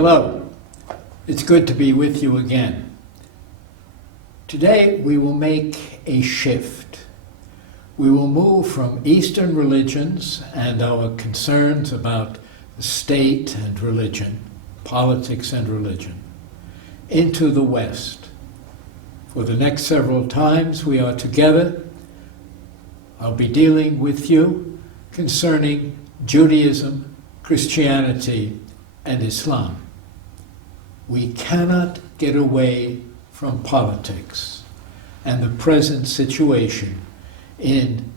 Hello, it's good to be with you again. Today we will make a shift. We will move from Eastern religions and our concerns about the state and religion, politics and religion, into the West. For the next several times we are together, I'll be dealing with you concerning Judaism, Christianity, and Islam. We cannot get away from politics and the present situation in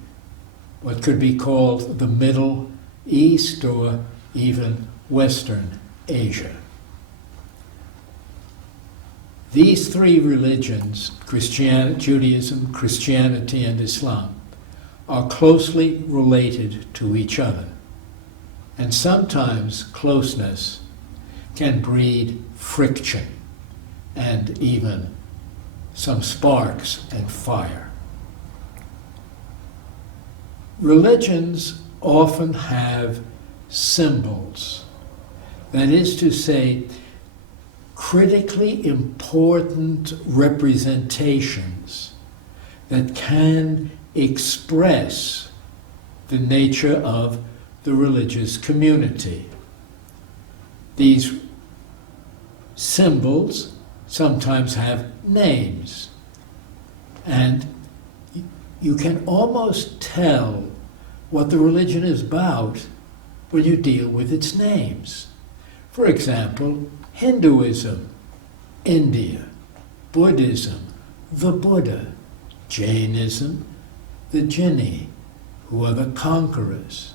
what could be called the Middle East or even Western Asia. These three religions, Judaism, Christianity, and Islam, are closely related to each other. And sometimes closeness can breed friction and even some sparks and fire. Religions often have symbols, that is to say, critically important representations that can express the nature of the religious community. These symbols sometimes have names, and you can almost tell what the religion is about when you deal with its names. For example, Hinduism, India; Buddhism, the Buddha; Jainism, the Jinni, who are the conquerors.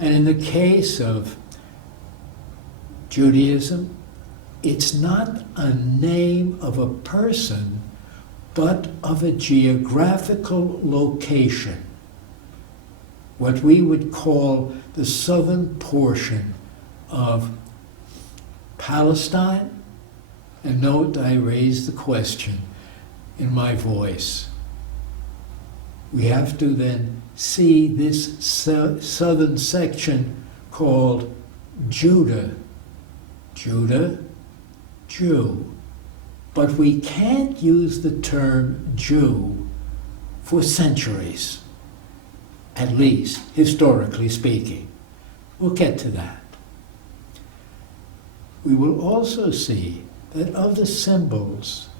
And in the case of Judaism, it's not a name of a person, but of a geographical location, what we would call the southern portion of Palestine. And note, I raised the question in my voice. We have to then see this southern section called Judah. Judah, Jew. But we can't use the term Jew for centuries, at least historically speaking. We'll get to that. We will also see that of the symbols,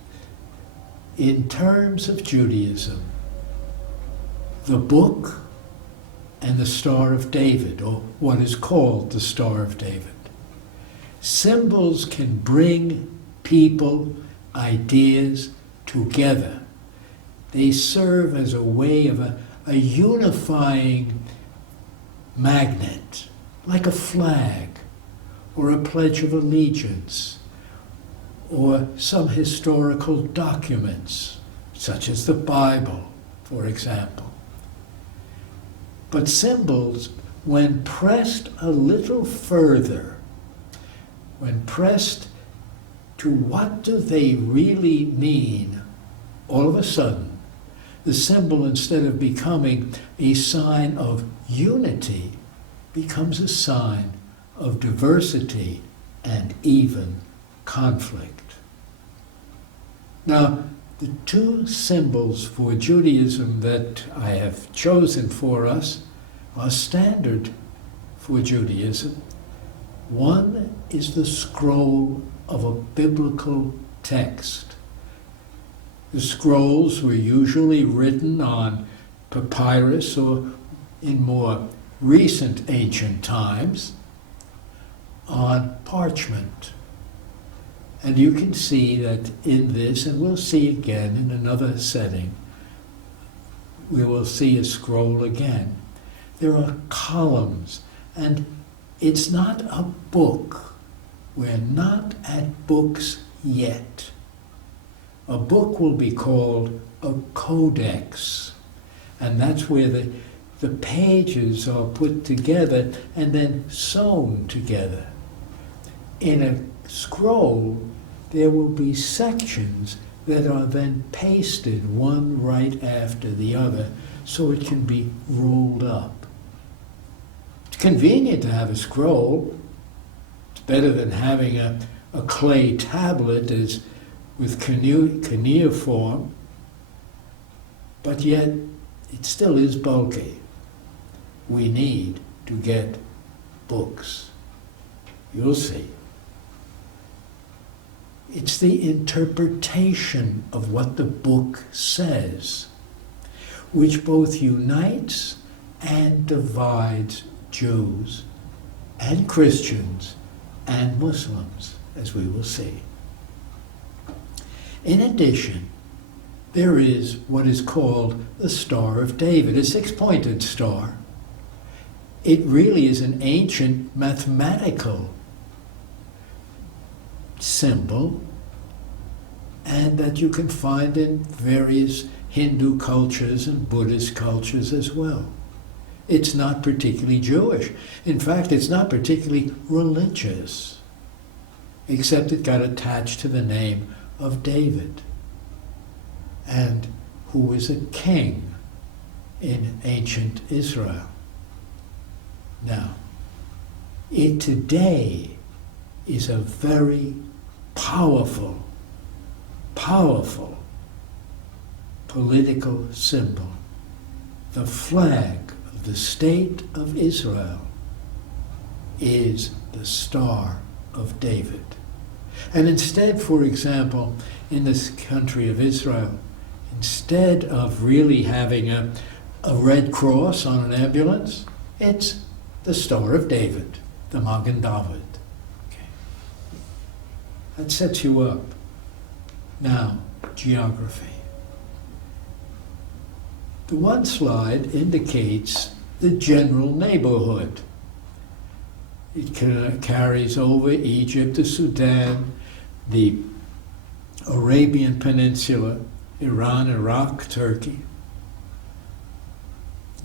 in terms of Judaism, the book and the Star of David, or what is called the Star of David. Symbols can bring people, ideas together. They serve as a way of a unifying magnet, like a flag, or a Pledge of Allegiance, or some historical documents, such as the Bible, for example. But symbols, when pressed a little further, when pressed to what do they really mean, all of a sudden, the symbol, instead of becoming a sign of unity, becomes a sign of diversity and even conflict. Now, the two symbols for Judaism that I have chosen for us are standard for Judaism. One is the scroll of a biblical text. The scrolls were usually written on papyrus or, in more recent ancient times, on parchment. And you can see that in this, and we'll see again in another setting, we will see a scroll again. There are columns, and it's not a book. We're not at books yet. A book will be called a codex, and that's where the pages are put together and then sewn together. In a scroll, there will be sections that are then pasted one right after the other so it can be rolled up. It's convenient to have a scroll. better than having a clay tablet is with cuneiform, but yet it still is bulky. We need to get books. You'll see. It's the interpretation of what the book says, which both unites and divides Jews and Christians and Muslims, as we will see. In addition, there is what is called the Star of David, a six-pointed star. It really is an ancient mathematical symbol, and that you can find in various Hindu cultures and Buddhist cultures as well. It's not particularly Jewish. In fact, it's not particularly religious, except it got attached to the name of David, and who was a king in ancient Israel. Now, it today is a very powerful political symbol. The flag of the state of Israel is the Star of David. And instead, for example, in this country of Israel, instead of really having a red cross on an ambulance, it's the Star of David, the Magen David. Okay. That sets you up. Now, geography. The one slide indicates the general neighborhood. It carries over Egypt, the Sudan, the Arabian Peninsula, Iran, Iraq, Turkey.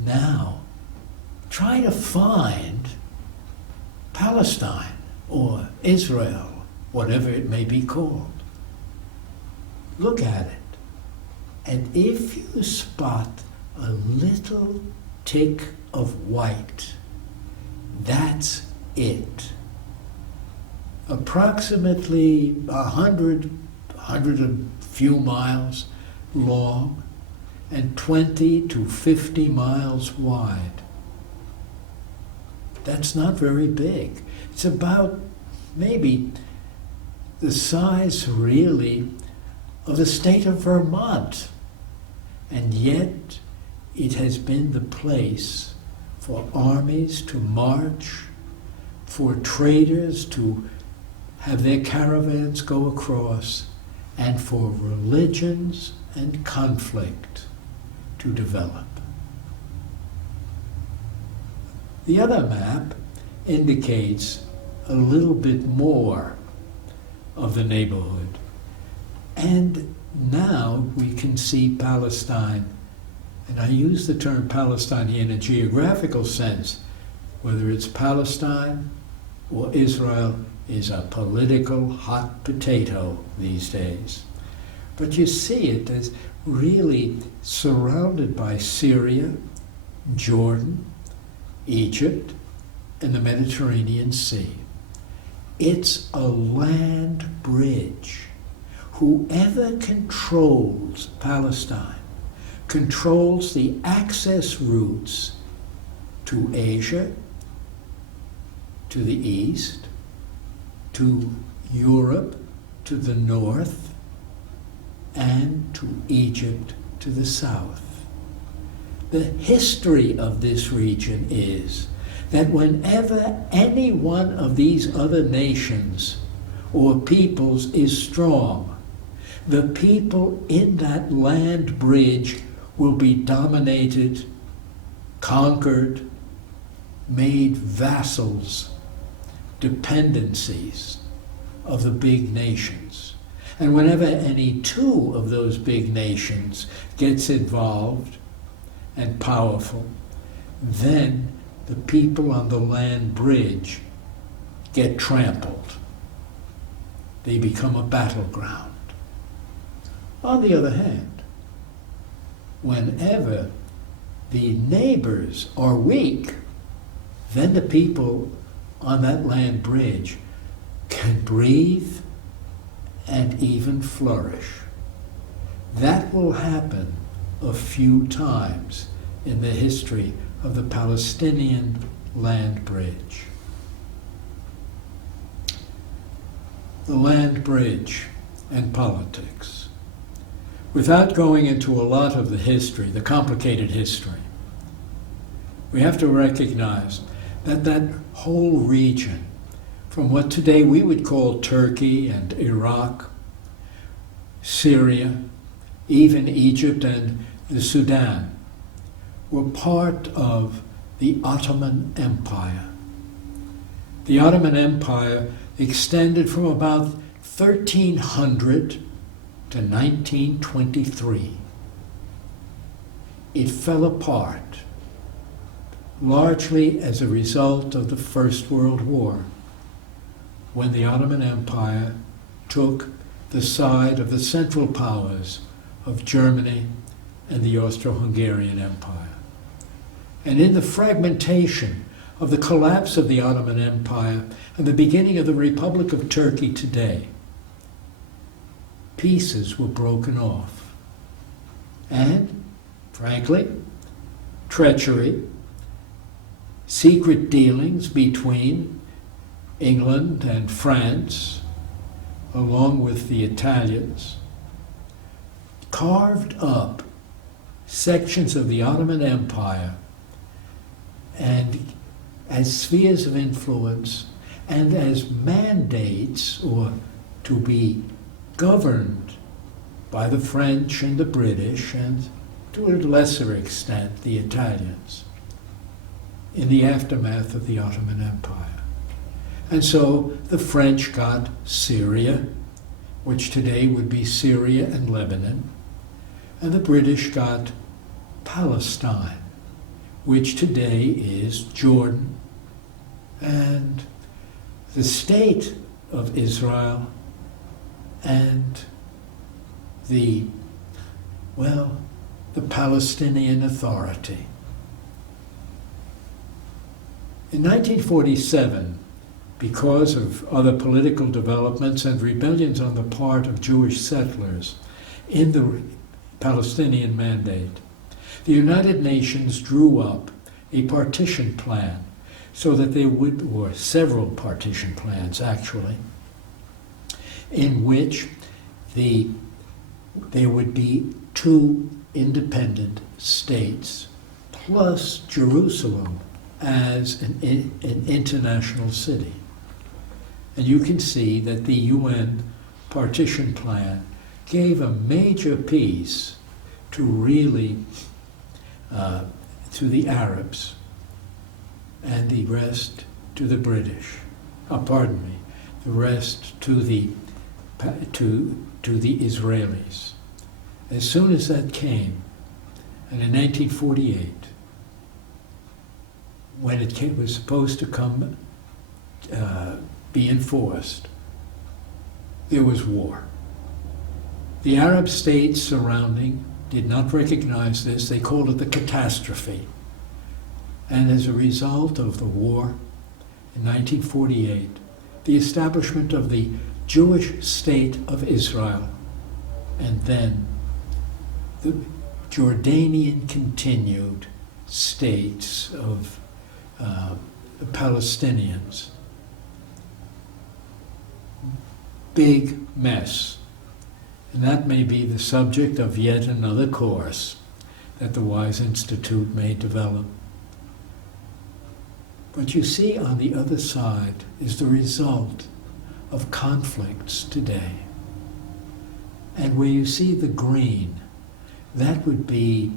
Now, try to find Palestine or Israel, whatever it may be called. Look at it. And if you spot a little tick of white, that's it. Approximately 100 and few miles long and 20 to 50 miles wide. That's not very big. It's about maybe the size really of the state of Vermont. And yet it has been the place for armies to march, for traders to have their caravans go across, and for religions and conflict to develop. The other map indicates a little bit more of the neighborhood. And now we can see Palestine, and I use the term Palestine here in a geographical sense. Whether it's Palestine or Israel is a political hot potato these days. But you see it as really surrounded by Syria, Jordan, Egypt, and the Mediterranean Sea. It's a land bridge. Whoever controls Palestine controls the access routes to Asia, to the east, to Europe, to the north, and to Egypt, to the south. The history of this region is that whenever any one of these other nations or peoples is strong, the people in that land bridge will be dominated, conquered, made vassals, dependencies of the big nations. And whenever any two of those big nations gets involved and powerful, then the people on the land bridge get trampled. They become a battleground. On the other hand, whenever the neighbors are weak, then the people on that land bridge can breathe and even flourish. That will happen a few times in the history of the Palestinian land bridge. The land bridge and politics. Without going into a lot of the history, the complicated history, we have to recognize that that whole region, from what today we would call Turkey and Iraq, Syria, even Egypt and the Sudan, were part of the Ottoman Empire. The Ottoman Empire extended from about 1300 to 1923. It fell apart, largely as a result of the First World War, when the Ottoman Empire took the side of the Central Powers of Germany and the Austro-Hungarian Empire. And in the fragmentation of the collapse of the Ottoman Empire and the beginning of the Republic of Turkey today, pieces were broken off. And, frankly, treachery, secret dealings between England and France, along with the Italians, carved up sections of the Ottoman Empire and as spheres of influence and as mandates, or to be governed by the French and the British and to a lesser extent the Italians in the aftermath of the Ottoman Empire. And so the French got Syria, which today would be Syria and Lebanon, and the British got Palestine, which today is Jordan, and the state of Israel, and the Palestinian Authority. In 1947, because of other political developments and rebellions on the part of Jewish settlers in the Palestinian Mandate, the United Nations drew up a partition plan so that there would, or several partition plans actually, in which there would be two independent states plus Jerusalem as an international city. And you can see that the UN partition plan gave a major piece to really, to the Arabs, and the rest to the British. The rest to the Israelis. As soon as that came, and in 1948, when it was supposed to be enforced, there was war. The Arab states surrounding did not recognize this. They called it the catastrophe. And as a result of the war in 1948, the establishment of the Jewish state of Israel, and then the Jordanian continued states of the Palestinians. Big mess. And that may be the subject of yet another course that the Wise Institute may develop. But you see, on the other side is the result of conflicts today. And where you see the green, that would be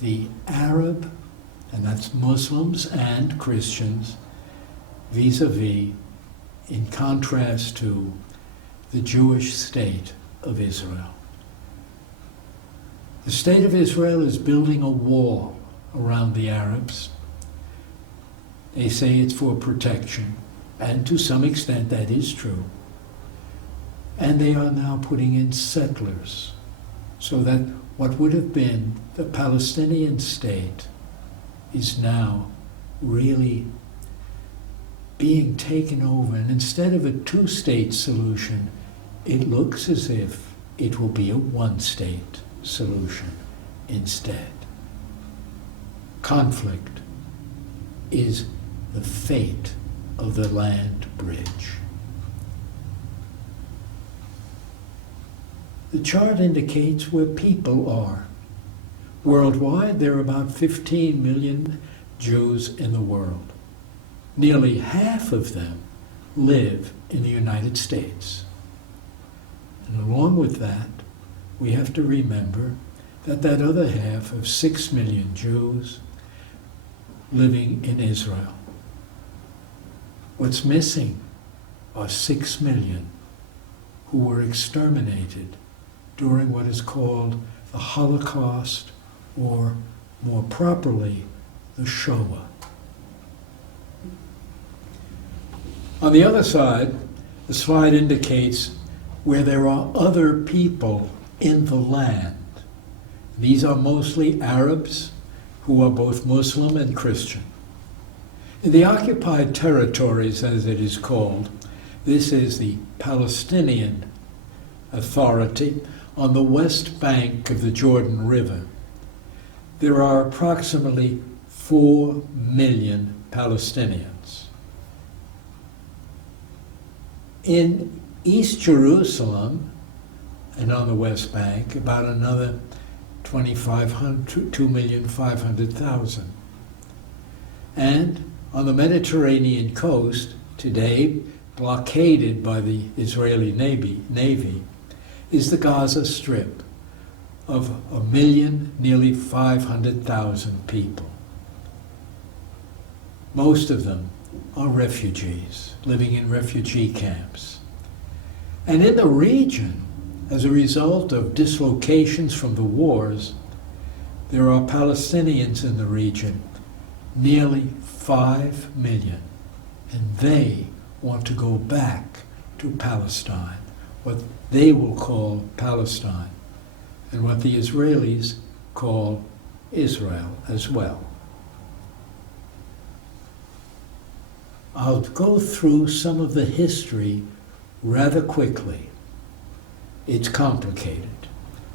the Arab, and that's Muslims and Christians, vis-a-vis, in contrast to the Jewish state of Israel. The state of Israel is building a wall around the Arabs. They say it's for protection, and to some extent that is true. And they are now putting in settlers, so that what would have been the Palestinian state is now really being taken over, and instead of a two-state solution, it looks as if it will be a one-state solution instead. Conflict is the fate of the land bridge. The chart indicates where people are. Worldwide, there are about 15 million Jews in the world. Nearly half of them live in the United States. And along with that, we have to remember that that other half of 6 million Jews living in Israel. What's missing are 6 million who were exterminated during what is called the Holocaust, or more properly, the Shoah. On the other side, the slide indicates where there are other people in the land. These are mostly Arabs who are both Muslim and Christian. In the occupied territories, as it is called, this is the Palestinian Authority on the west bank of the Jordan River. There are approximately 4 million Palestinians. In East Jerusalem, and on the West Bank, about another 2,500,000. And on the Mediterranean coast, today blockaded by the Israeli Navy, is the Gaza Strip of 1,000,000, nearly 500,000 people. Most of them are refugees living in refugee camps. And in the region, as a result of dislocations from the wars, there are Palestinians in the region, nearly 5 million, and they want to go back to Palestine, what they will call Palestine, and what the Israelis call Israel as well. I'll go through some of the history rather quickly. It's complicated.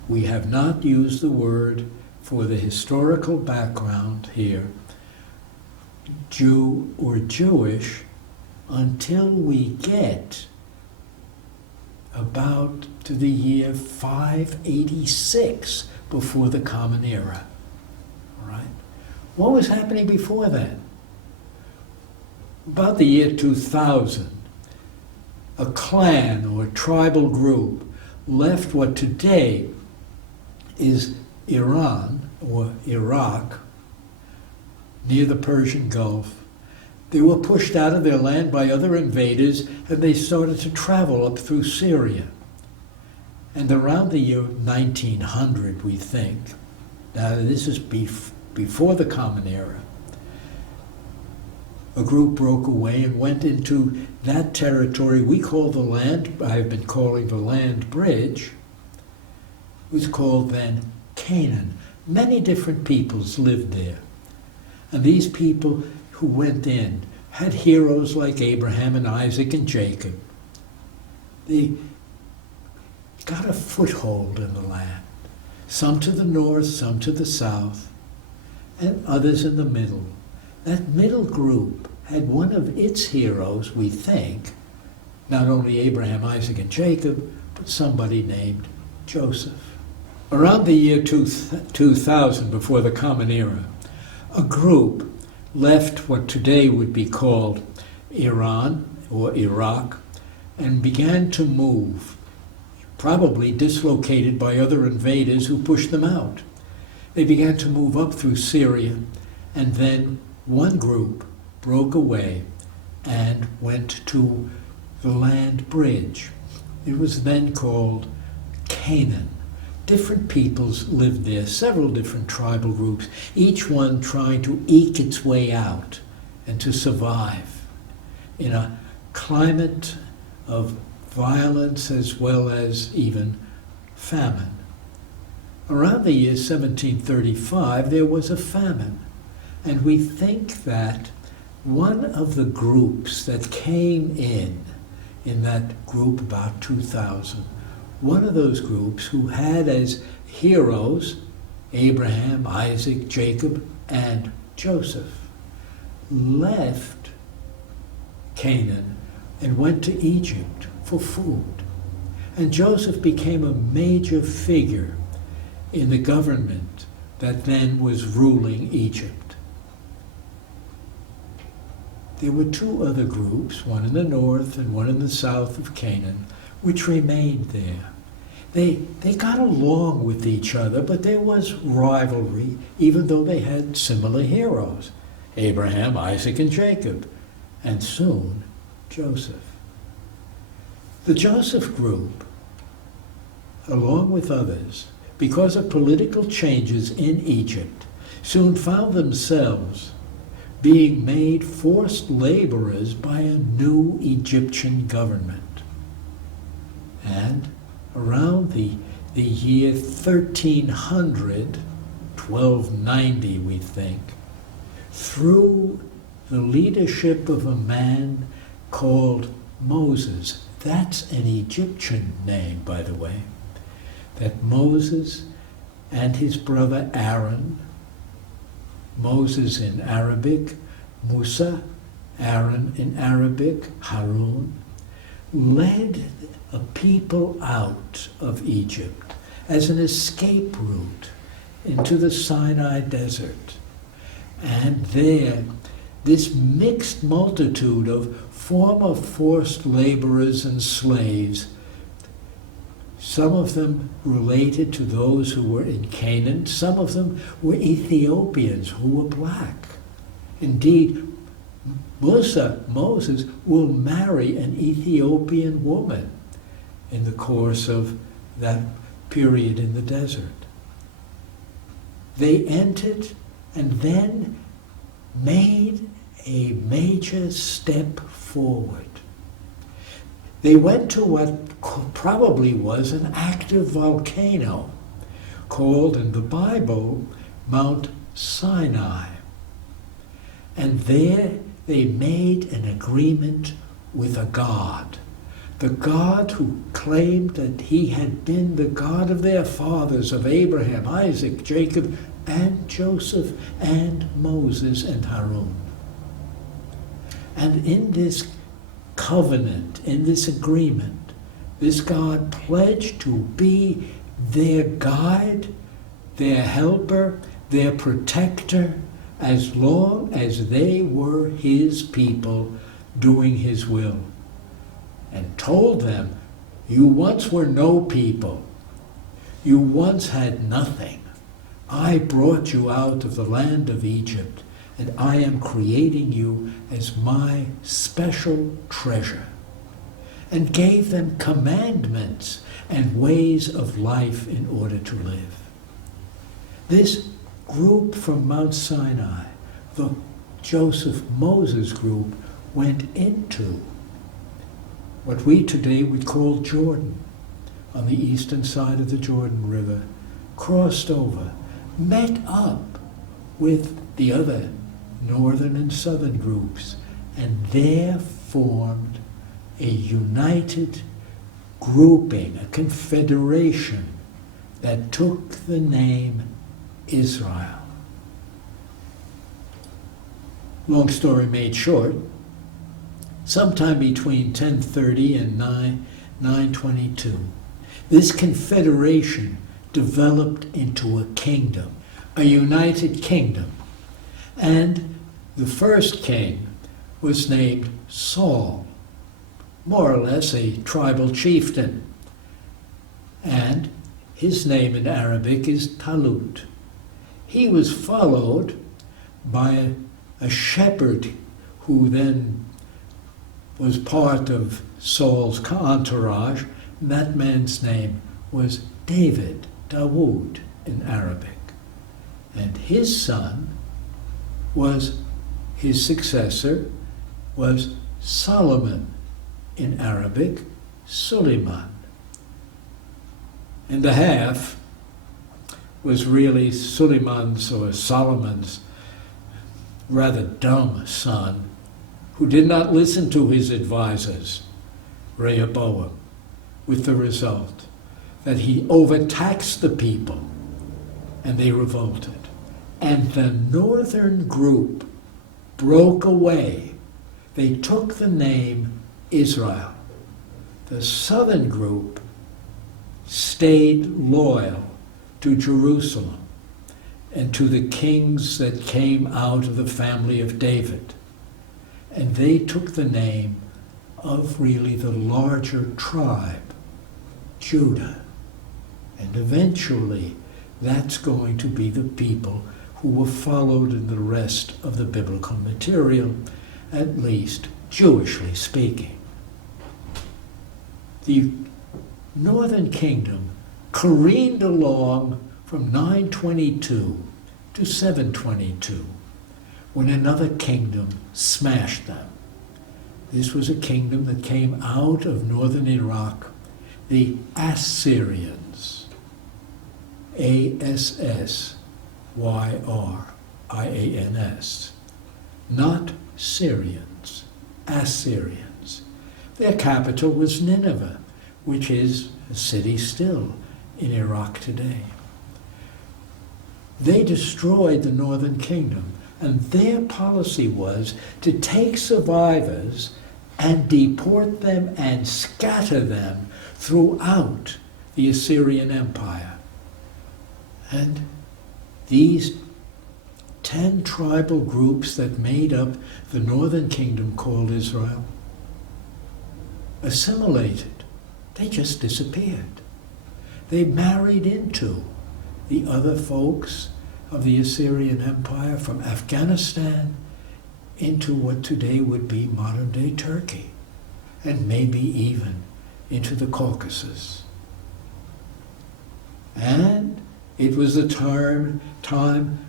We have not used the word for the historical background here, Jew or Jewish, until we get about to the year 586 before the Common Era. All right? What was happening before that? About the year 2000, a clan or tribal group left what today is Iran or Iraq, near the Persian Gulf. They were pushed out of their land by other invaders, and they started to travel up through Syria. And around the year 1900, we think, now this is before the Common Era, a group broke away and went into that territory we call the land, I've been calling the land bridge. It was called then Canaan. Many different peoples lived there. And these people who went in had heroes like Abraham and Isaac and Jacob. They got a foothold in the land, some to the north, some to the south, and others in the middle. That middle group had one of its heroes, we think, not only Abraham, Isaac, and Jacob, but somebody named Joseph. Around the year 2000, before the Common Era, a group left what today would be called Iran or Iraq and began to move, probably dislocated by other invaders who pushed them out. They began to move up through Syria, and then one group broke away and went to the land bridge. It was then called Canaan. Different peoples lived there, several different tribal groups, each one trying to eke its way out and to survive in a climate of violence as well as even famine. Around the year 1735, there was a famine. And we think that One of the groups that came in that group about 2000, one of those groups who had as heroes Abraham, Isaac, Jacob, and Joseph, left Canaan and went to Egypt for food. And Joseph became a major figure in the government that then was ruling Egypt. There were two other groups, one in the north and one in the south of Canaan, which remained there. They got along with each other, but there was rivalry, even though they had similar heroes, Abraham, Isaac, and Jacob, and soon Joseph. The Joseph group, along with others, because of political changes in Egypt, soon found themselves being made forced laborers by a new Egyptian government. And around the year 1300, 1290 we think, through the leadership of a man called Moses. That's an Egyptian name, by the way. That Moses and his brother Aaron, Moses in Arabic, Musa, Aaron in Arabic, Harun, led a people out of Egypt as an escape route into the Sinai desert. And there, this mixed multitude of former forced laborers and slaves, some of them related to those who were in Canaan, some of them were Ethiopians who were black. Indeed, Moses will marry an Ethiopian woman in the course of that period in the desert. They entered and then made a major step forward. They went to what probably was an active volcano called in the Bible Mount Sinai. And there they made an agreement with a God, the God who claimed that he had been the God of their fathers, of Abraham, Isaac, Jacob, and Joseph, and Moses and Harun. And in this covenant, in this agreement, this God pledged to be their guide, their helper, their protector, as long as they were his people doing his will. And told them, you once were no people. You once had nothing. I brought you out of the land of Egypt, and I am creating you as my special treasure. And gave them commandments and ways of life in order to live. This group from Mount Sinai, the Joseph-Moses group, went into what we today would call Jordan, on the eastern side of the Jordan River, crossed over, met up with the other northern and southern groups, and there formed a united grouping, a confederation that took the name Israel. Long story made short, sometime between 1030 and 922, this confederation developed into a kingdom, a united kingdom. And the first king was named Saul, more or less a tribal chieftain. And his name in Arabic is Talut. He was followed by a shepherd who then was part of Saul's entourage. And that man's name was David, Dawood in Arabic. And his son was, his successor was Solomon in Arabic, Suleiman. And the half was really Suleiman's or Solomon's rather dumb son, who did not listen to his advisors, Rehoboam, with the result that he overtaxed the people and they revolted. And the northern group broke away. They took the name Israel. The southern group stayed loyal to Jerusalem and to the kings that came out of the family of David. And they took the name of really the larger tribe, Judah. And eventually, that's going to be the people who were followed in the rest of the biblical material, at least Jewishly speaking. The northern kingdom careened along from 922 to 722, when another kingdom smashed them. This was a kingdom that came out of northern Iraq, the Assyrians. Assyrians, not Syrians, Assyrians. Their capital was Nineveh, which is a city still in Iraq today. They destroyed the northern kingdom, and their policy was to take survivors and deport them and scatter them throughout the Assyrian Empire. And these 10 tribal groups that made up the northern kingdom called Israel assimilated. They just disappeared. They married into the other folks of the Assyrian Empire from Afghanistan into what today would be modern-day Turkey, and maybe even into the Caucasus. And it was the time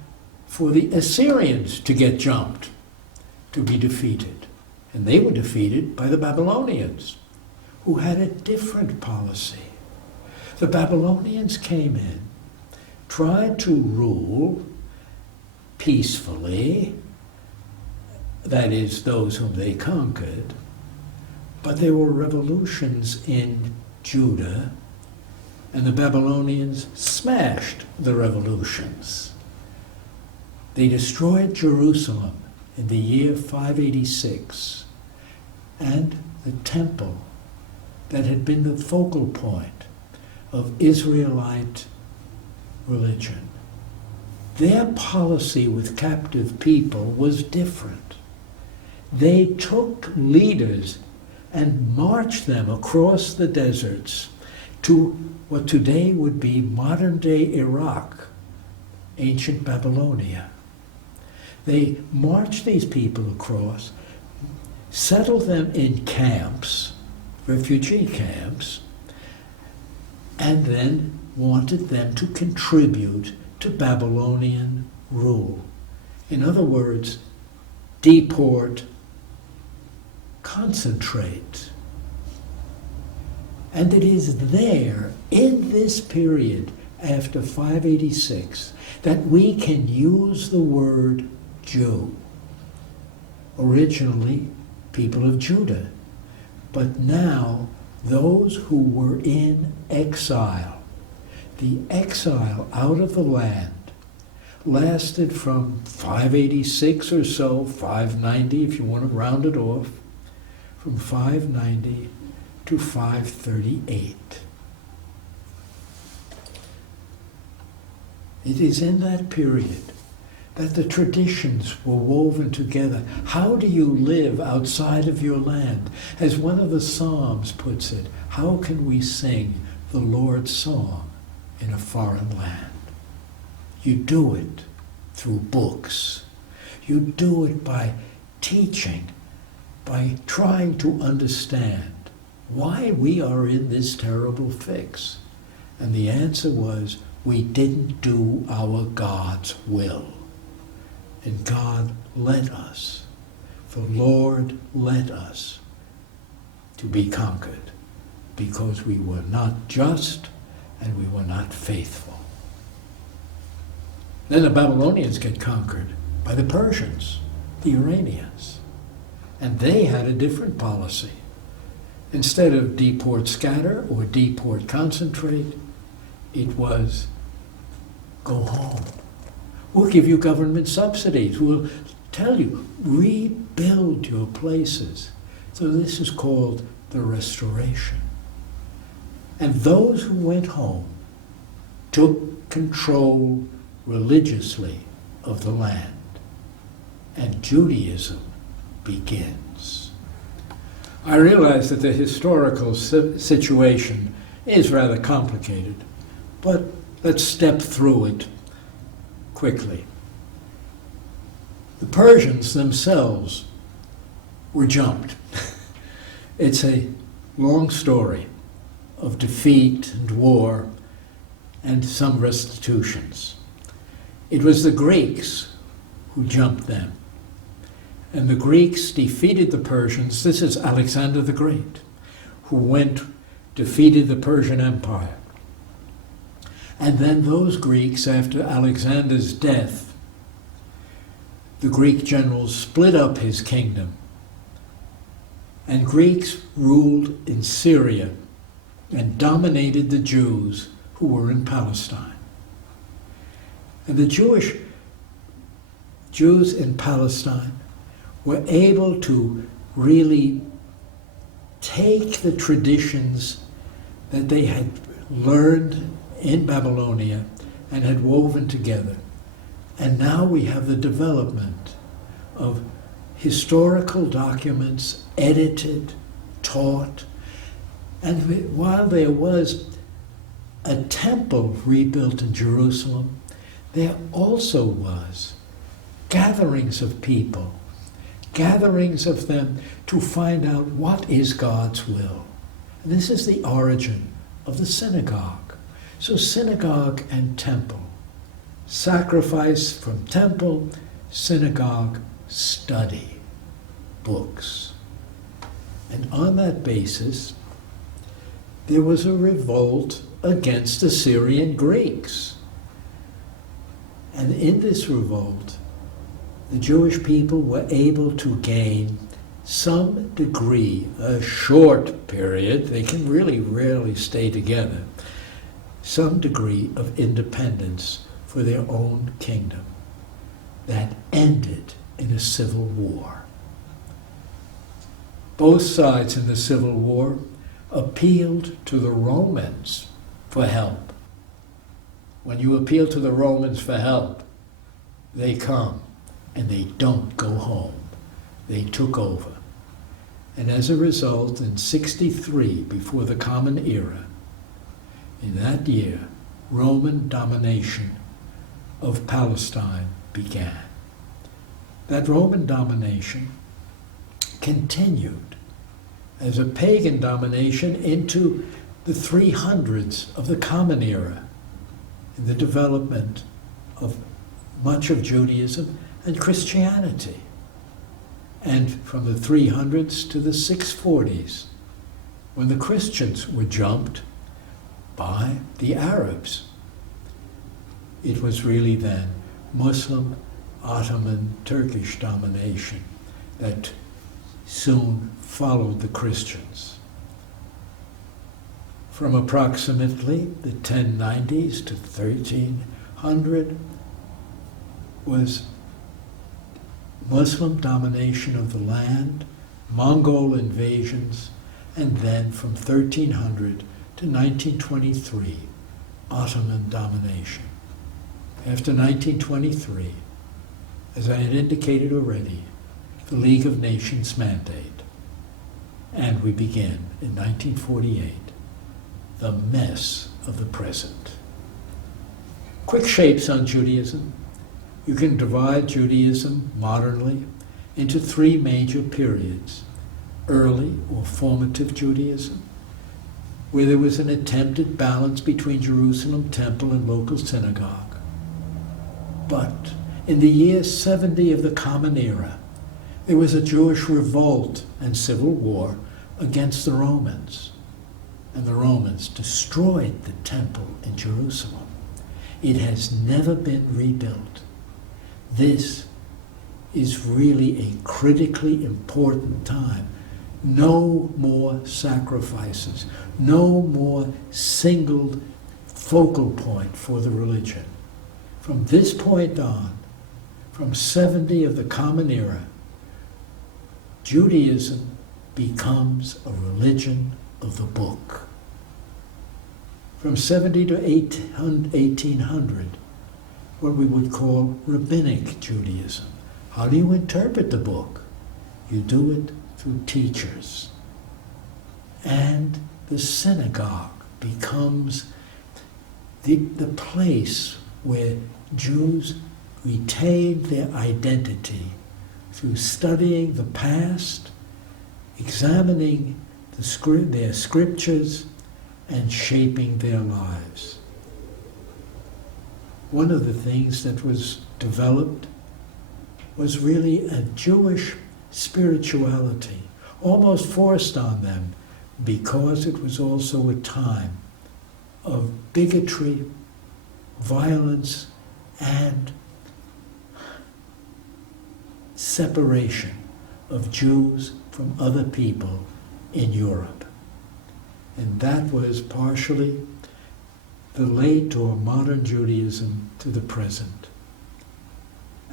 for the Assyrians to get jumped, to be defeated. And they were defeated by the Babylonians, who had a different policy. The Babylonians came in, tried to rule peacefully, that is, those whom they conquered, but there were revolutions in Judah, and the Babylonians smashed the revolutions. They destroyed Jerusalem in the year 586, and the temple that had been the focal point of Israelite religion. Their policy with captive people was different. They took leaders and marched them across the deserts to what today would be modern-day Iraq, ancient Babylonia. They marched these people across, settled them in camps, refugee camps, and then wanted them to contribute to Babylonian rule. In other words, deport, concentrate. And it is there, in this period after 586, that we can use the word Jew. Originally, people of Judah, but now those who were in exile. The exile out of the land lasted from 586 or so, 590 if you want to round it off, from 590 to 538. It is in that period that the traditions were woven together. How do you live outside of your land? As one of the Psalms puts it, how can we sing the Lord's song in a foreign land? You do it through books. You do it by teaching, by trying to understand why we are in this terrible fix. And the answer was, we didn't do our God's will. And God led us. The Lord led us to be conquered because we were not just and we were not faithful. Then the Babylonians get conquered by the Persians, the Iranians. And they had a different policy. Instead of deport scatter or deport concentrate, it was go home. We'll give you government subsidies. We'll tell you, rebuild your places. So this is called the restoration. And those who went home took control religiously of the land. And Judaism begins. I realize that the historical situation is rather complicated, but let's step through it quickly. The Persians themselves were jumped. It's a long story of defeat and war and some restitutions. It was the Greeks who jumped them. And the Greeks defeated the Persians. This is Alexander the Great, who defeated the Persian Empire. And then those Greeks, after Alexander's death, the Greek generals split up his kingdom. And Greeks ruled in Syria and dominated the Jews who were in Palestine. And the Jews in Palestine were able to really take the traditions that they had learned in Babylonia and had woven together. And now we have the development of historical documents, edited, taught. And while there was a temple rebuilt in Jerusalem, there also was gatherings of people, gatherings of them to find out what is God's will. And this is the origin of the synagogue. So synagogue and temple. Sacrifice from temple, synagogue, study, books. And on that basis, there was a revolt against the Syrian Greeks. And in this revolt, the Jewish people were able to gain some degree, a short period, they can really rarely stay together, some degree of independence for their own kingdom that ended in a civil war. Both sides in the civil war appealed to the Romans for help. When you appeal to the Romans for help, they come and they don't go home. They took over. And as a result, in 63, before the Common Era, in that year, Roman domination of Palestine began. That Roman domination continued as a pagan domination into the 300s of the Common Era, in the development of much of Judaism and Christianity. And from the 300s to the 640s, when the Christians were jumped by the Arabs. It was really then Muslim, Ottoman, Turkish domination that soon followed the Christians. From approximately the 1090s to 1300 was Muslim domination of the land, Mongol invasions, and then from 1300 to 1923, Ottoman domination. After 1923, as I had indicated already, the League of Nations mandate, and we begin in 1948, the mess of the present. Quick shapes on Judaism. You can divide Judaism modernly into three major periods. Early or formative Judaism, where there was an attempted balance between Jerusalem temple and local synagogue. But in the year 70 of the Common Era, there was a Jewish revolt and civil war against the Romans. And the Romans destroyed the temple in Jerusalem. It has never been rebuilt. This is really a critically important time. No more sacrifices, no more single focal point for the religion. From this point on, from 70 of the Common Era, Judaism becomes a religion of the book. From 70 to 1800, what we would call rabbinic Judaism. How do you interpret the book? You do it through teachers. And the synagogue becomes the place where Jews retain their identity through studying the past, examining their scriptures, and shaping their lives. One of the things that was developed was really a Jewish spirituality, almost forced on them, because it was also a time of bigotry, violence, and separation of Jews from other people in Europe. And that was partially the late or modern Judaism to the present.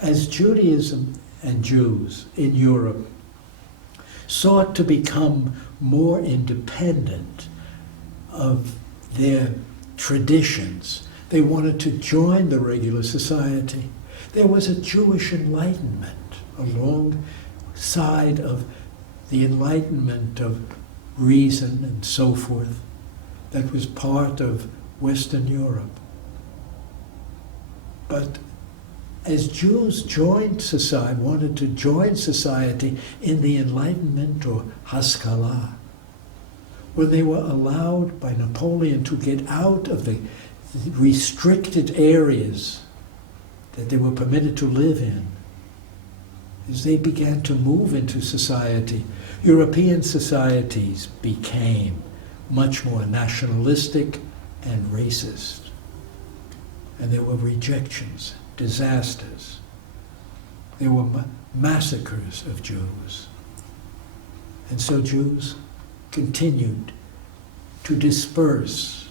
As Judaism and Jews in Europe sought to become more independent of their traditions, they wanted to join the regular society. There was a Jewish Enlightenment alongside of the Enlightenment of reason and so forth that was part of Western Europe. But as Jews joined society, wanted to join society in the Enlightenment or Haskalah, when they were allowed by Napoleon to get out of the restricted areas that they were permitted to live in, as they began to move into society, European societies became much more nationalistic and racist. And there were rejections, disasters. There were massacres of Jews. And so Jews continued to disperse.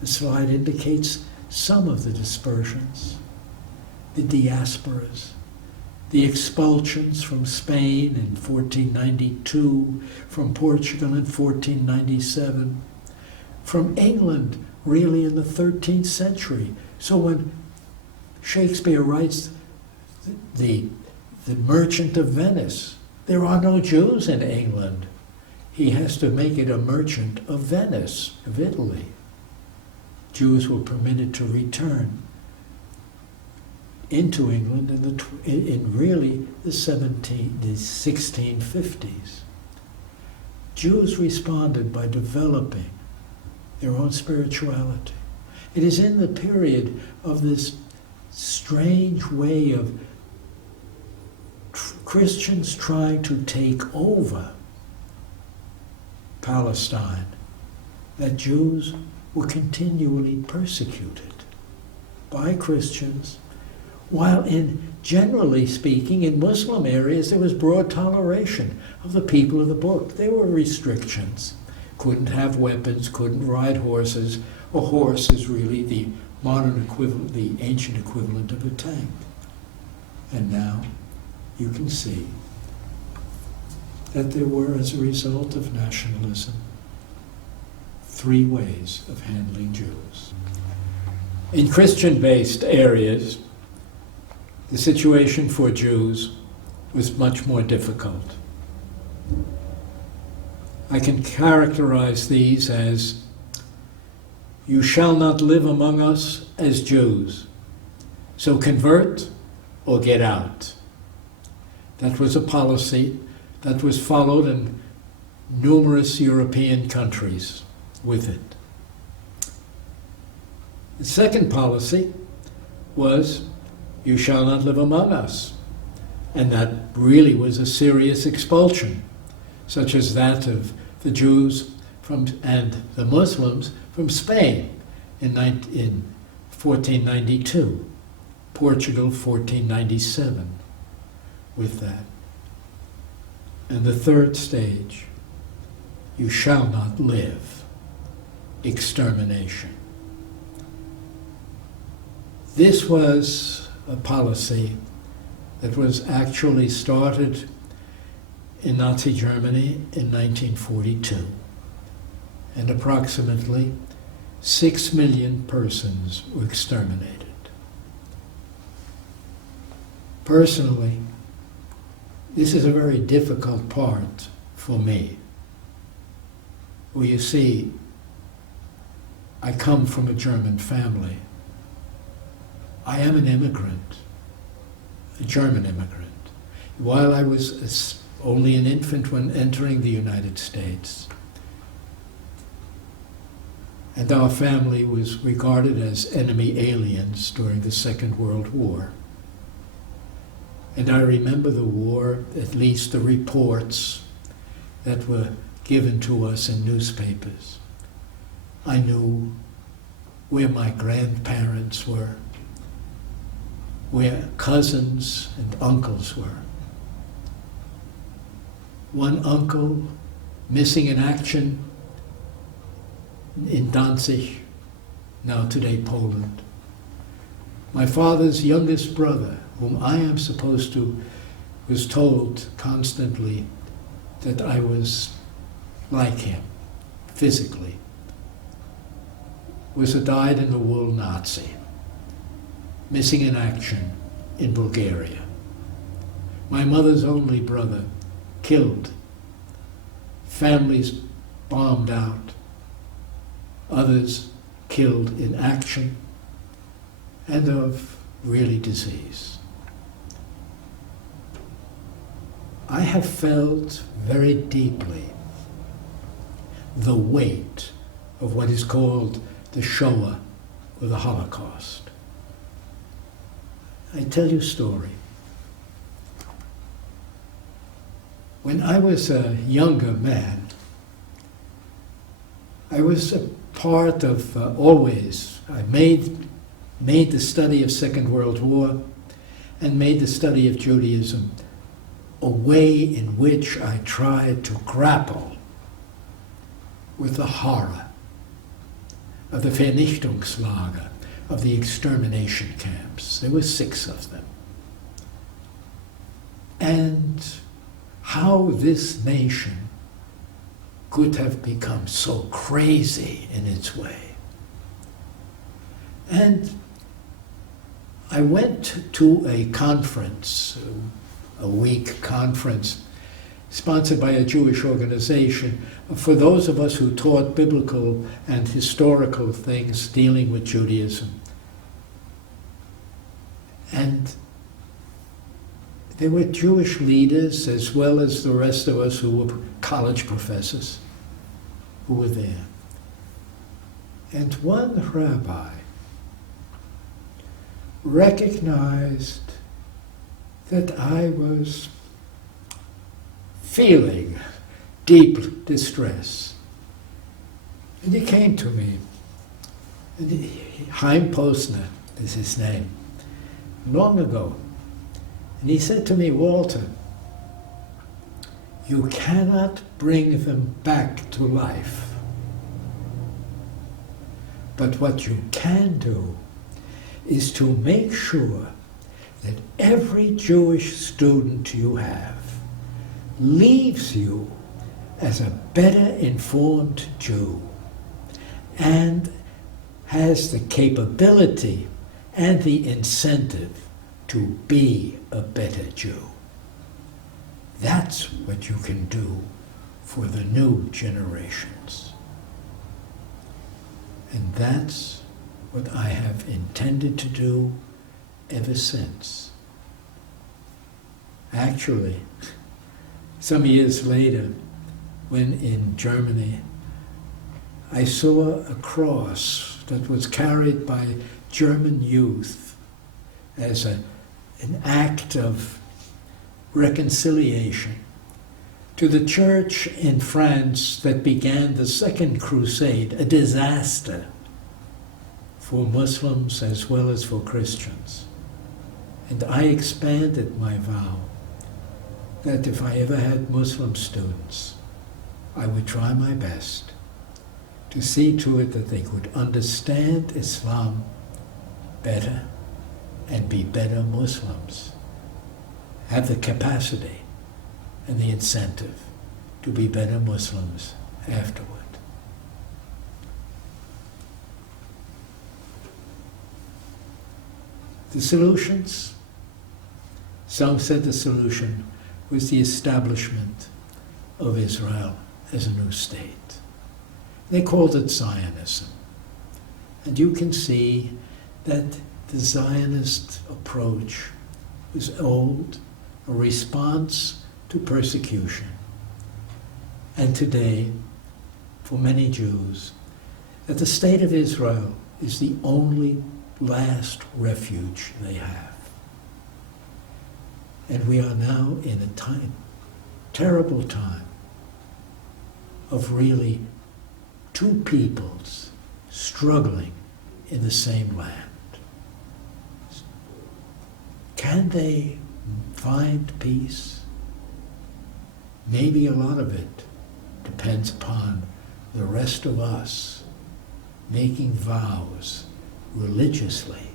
The slide indicates some of the dispersions, the diasporas, the expulsions from Spain in 1492, from Portugal in 1497, from England really in the 13th century. So when Shakespeare writes the Merchant of Venice, there are no Jews in England. He has to make it a merchant of Venice, of Italy. Jews were permitted to return into England in really the 1650s. Jews responded by developing their own spirituality. It is in the period of this strange way of Christians trying to take over Palestine that Jews were continually persecuted by Christians, while generally speaking, in Muslim areas, there was broad toleration of the people of the book. There were restrictions. Couldn't have weapons, couldn't ride horses. A horse is really the modern equivalent, the ancient equivalent of a tank. And now you can see that there were, as a result of nationalism, 3 ways of handling Jews. In Christian-based areas, the situation for Jews was much more difficult. I can characterize these as, you shall not live among us as Jews, so convert or get out. That was a policy that was followed in numerous European countries with it. The second policy was, you shall not live among us. And that really was a serious expulsion, such as that of the Jews and the Muslims from Spain in 1492, Portugal 1497. with that. And the third stage, you shall not live, extermination. This was a policy that was actually started in Nazi Germany in 1942, and approximately 6 million persons were exterminated. Personally, this is a very difficult part for me. Well, you see, I come from a German family. I am an immigrant, a German immigrant. While I was only an infant when entering the United States, and our family was regarded as enemy aliens during the Second World War. And I remember the war, at least the reports that were given to us in newspapers. I knew where my grandparents were, where cousins and uncles were. One uncle missing in action in Danzig, now today Poland. My father's youngest brother, whom I am supposed to, was told constantly that I was like him, physically, was a dyed-in-the-wool Nazi, missing in action in Bulgaria. My mother's only brother, killed, families bombed out, others killed in action, and of really disease. I have felt very deeply the weight of what is called the Shoah, or the Holocaust. I tell you a story. When I was a younger man, I was a part of I made the study of Second World War and made the study of Judaism a way in which I tried to grapple with the horror of the Vernichtungslager, of the extermination camps. There were 6 of them. And how this nation could have become so crazy in its way. And I went to a conference, a week conference, sponsored by a Jewish organization, for those of us who taught biblical and historical things dealing with Judaism. And there were Jewish leaders as well as the rest of us who were college professors who were there. And one rabbi recognized that I was feeling deep distress. And he came to me, and Chaim Posner is his name, long ago. And he said to me, Walter, you cannot bring them back to life. But what you can do is to make sure that every Jewish student you have leaves you as a better informed Jew and has the capability and the incentive to be a better Jew. That's what you can do for the new generations. And that's what I have intended to do ever since. Actually, some years later, when in Germany, I saw a cross that was carried by German youth as an act of reconciliation to the church in France that began the Second Crusade, a disaster for Muslims as well as for Christians. And I expanded my vow that if I ever had Muslim students, I would try my best to see to it that they could understand Islam better and be better Muslims, have the capacity and the incentive to be better Muslims afterward. The solutions? Some said the solution was the establishment of Israel as a new state. They called it Zionism. And you can see that the Zionist approach was old, a response to persecution. And today, for many Jews, that the state of Israel is the only last refuge they have. And we are now in a time, terrible time, of really two peoples struggling in the same land. Can they find peace? Maybe a lot of it depends upon the rest of us making vows religiously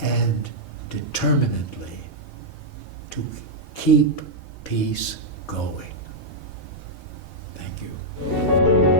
and determinedly to keep peace going. Thank you.